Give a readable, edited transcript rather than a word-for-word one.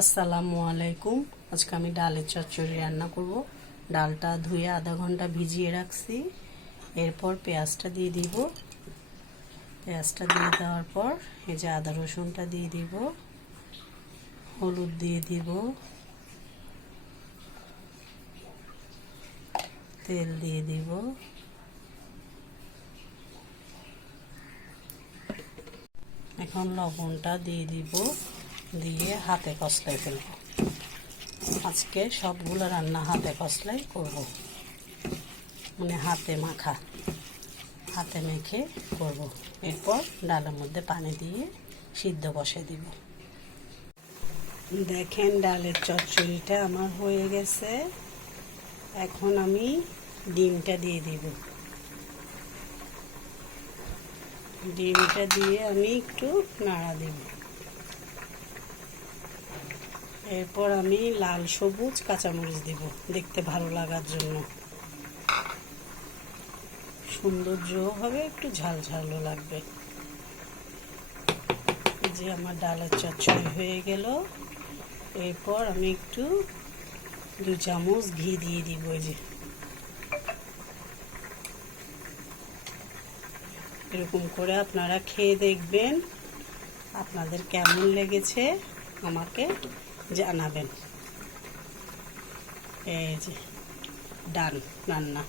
আসসালামু আলাইকুম। আজকে আমি ডালের চচ্চড়ি রান্না করব। ডালটা ধুয়ে আধা ঘন্টা ভিজিয়ে রাখছি। এরপর পেঁয়াজটা দিয়ে দিব। পেঁয়াজটা দিয়ে দেওয়ার পর এই যে আদা রসুনটা দিয়ে দিব, হলুদ দিয়ে দিব, তেল দিয়ে দিব, এখন লবণটা দিয়ে দিব, দিয়ে হাতে কষলাই ফেলব। আজকে সবগুলো রান্না হাতে কষলাই করব, মানে হাতে মাখা, হাতে মেখে করব। এরপর ডালের মধ্যে পানি দিয়ে সিদ্ধ বসে দিব। দেখেন ডালের চচ্চড়িটা আমার হয়ে গেছে। এখন আমি ডিমটা দিয়ে দিব। ডিমটা দিয়ে আমি একটু নাড়া দিব। এরপর আমি লাল সবুজ কাঁচামরিচ দিব, দেখতে ভালো লাগার জন্য। সৌন্দর্য হবে, একটু ঝাল ঝালও লাগবে। এই যে আমার ডালের চচ্চড়ি হয়ে গেল। এরপর আমি একটু 2 চামচ ঘি দিয়ে দিব। এই যে এরকম করে আপনারা খেয়ে দেখবেন, আপনাদের কেমন লেগেছে আমাকে জানাবেন। এই যে ডান রান্না।